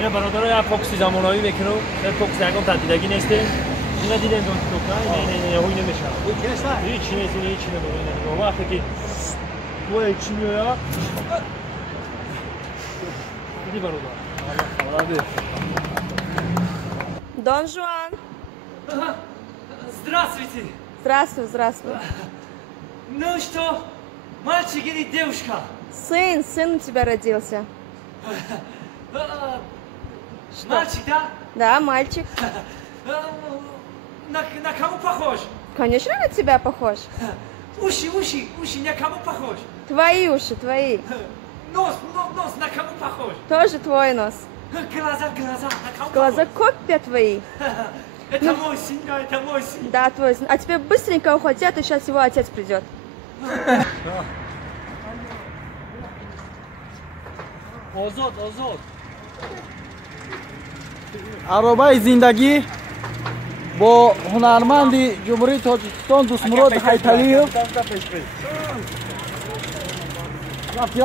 اینا برادرای فوکسی زمانهایی میکنه فوکس نگم تدیدگی نیسته اینا دیدن دون تو نه هوی نمیشه هیچ نیست هیچ نمیشه وقتی که تو چی میاد دیدی برادر Дон Жуан. Здравствуйте. Здравствуй, здравствуй. Ну что, мальчик или девушка? Сын у тебя родился. Мальчик, да? Да, мальчик. На кого похож? Конечно, на тебя похож. Уши, на кого похож? Твои уши, твои. Нос, на кого похож? Тоже твой нос. Глаза, на кого Глаза копия твои. Это мой сын, это мой сын. Да, твой сын. А теперь быстренько уходи, а то сейчас его отец придет. Озод. عربای زندگی با هنرمند جمهوری تاجیکستان دستمرد حیطلی رفتی